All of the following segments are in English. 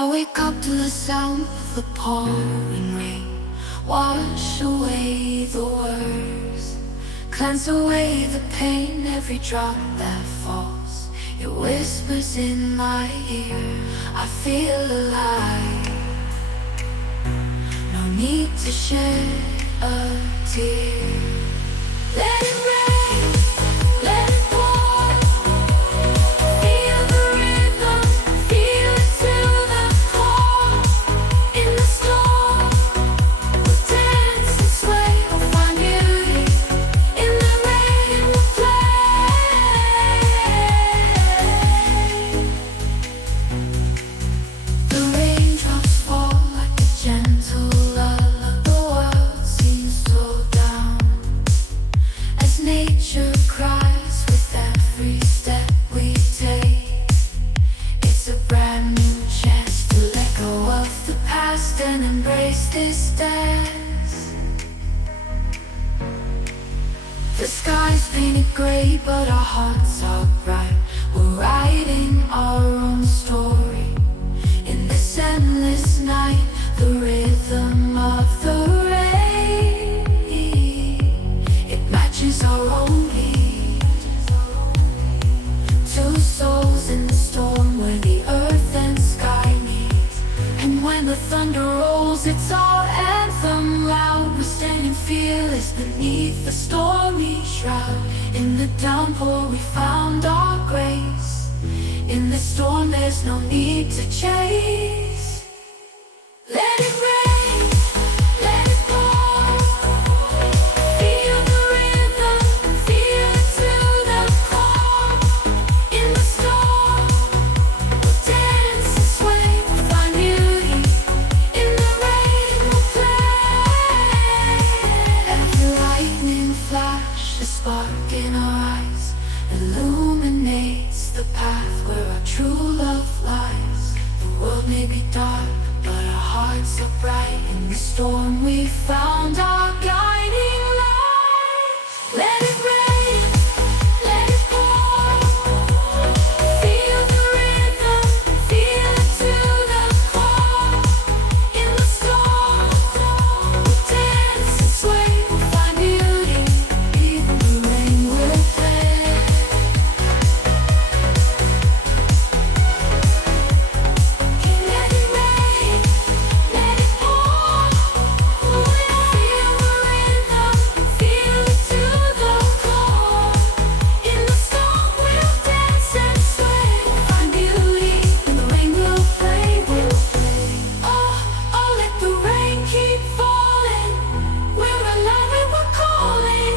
I wake up to the sound of the pouring rain. Wash away the worries, cleanse away the pain. Every drop that falls, it whispers in my ear, I feel alive. No need to shed a tear. Let it rain, let it pour. Feel the rhythm, feel it to the core. In the storm, we'll dance and sway, we'll find beauty. In the rain, we'll play. The raindrops fall like a gentle lullaby. The world seems slowed down as nature cries with every step we take. It's a brand new chance to let go of the past and embrace this dance. The sky's painted gray, but our hearts are bright. We're writing our own story in this endless night. The rhythm of the rain, it matches our own beat. Two souls in the storm where the earth and sky meet. And when the thunder rolls, it's our anthem loud. We're standing fearless beneath the stormy shroud. In the downpour we found our grace. In the storm there's no need to chase. Let it rain, let it pour. Feel the rhythm, feel it to the core. In the storm, we'll dance and sway, we'll find beauty. In the rain, we'll play. Every lightning flash, a spark in our eyes, illuminates the path where our true love lies. The world may be dark, but our hearts are bright. In the storm we found our guiding light. Let it rain, let it pour. Feel the rhythm, feel it to the core. In the storm, we'll dance and sway, we'll find beauty. In the rain we'll play. Let it rain, let it pour. Feel the rhythm, feel it to the core. In the storm we'll dance and sway, we'll find beauty. In the rain we'll play, we'll play. Oh, oh, let the rain keep falling. We're alive and we're calling.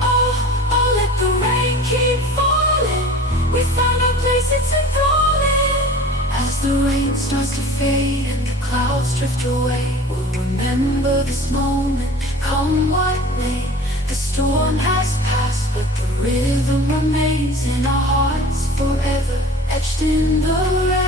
Oh, oh, let the rain keep falling. We found our place, it's enthralling. As the rain starts to fade and the clouds drift away, we'll remember this moment, come what may. The storm has passed, but the rhythm remains in our hearts forever, etched in the rain.